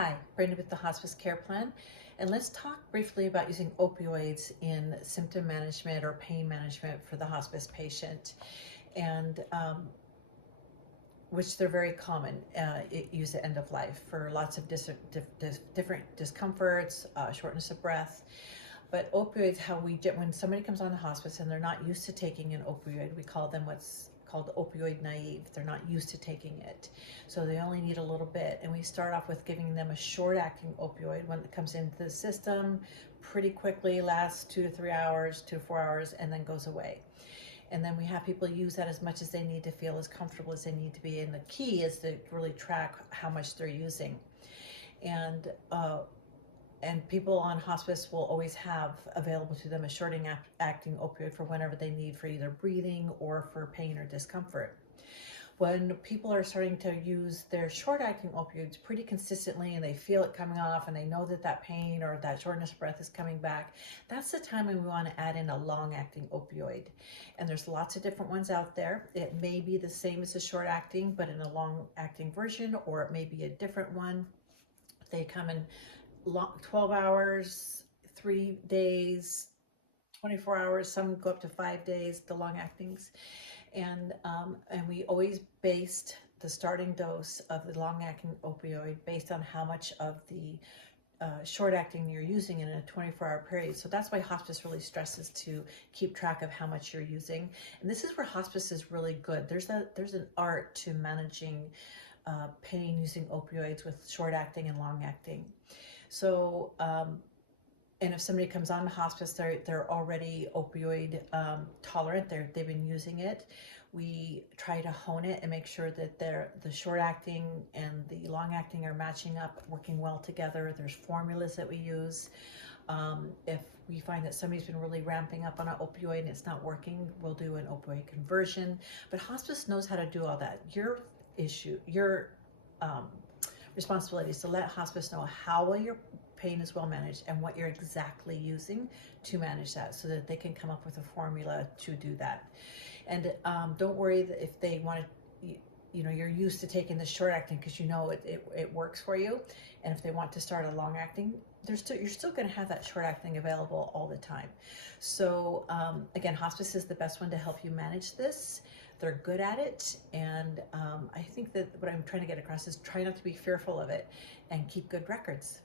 Hi, Brenda with the Hospice Care Plan, and let's talk briefly about using opioids in symptom management or pain management for the hospice patient, and which they're very common used at end of life for lots of different discomforts, shortness of breath. But opioids, when somebody comes on the hospice and they're not used to taking an opioid, we call them what's called opioid naive. They're not used to taking it. So they only need a little bit. And we start off with giving them a short-acting opioid when it comes into the system pretty quickly, lasts 2 to 3 hours, 2 to 4 hours, and then goes away. And then we have people use that as much as they need to feel as comfortable as they need to be. And the key is to really track how much they're using. And people on hospice will always have available to them a short-acting opioid for whenever they need for either breathing or for pain or discomfort. When people are starting to use their short-acting opioids pretty consistently and they feel it coming off and they know that that pain or that shortness of breath is coming back, that's the time when we want to add in a long-acting opioid. And there's lots of different ones out there. It may be the same as the short-acting, but in a long-acting version, or it may be a different one. They come in 12 hours, 3 days, 24 hours, some go up to 5 days, the long actings. And we always based the starting dose of the long acting opioid based on how much of the short acting you're using in a 24-hour period. So that's why hospice really stresses to keep track of how much you're using. And this is where hospice is really good. There's an art to managing pain using opioids with short acting and long acting. So, and if somebody comes on to hospice, they're already opioid tolerant, they've been using it, we try to hone it and make sure that the short acting and the long acting are matching up, working well together. There's formulas that we use. If we find that somebody's been really ramping up on an opioid and it's not working, we'll do an opioid conversion. But hospice knows how to do all that. Your responsibility is to let hospice know how well your pain is well managed and what you're exactly using to manage that, so that they can come up with a formula to do that. And don't worry that if they want to, you're used to taking the short acting because it works for you, and if they want to start a long acting, you're still going to have that short acting available all the time. So again, hospice is the best one to help you manage this. They're good at it, and I think that what I'm trying to get across is try not to be fearful of it and keep good records.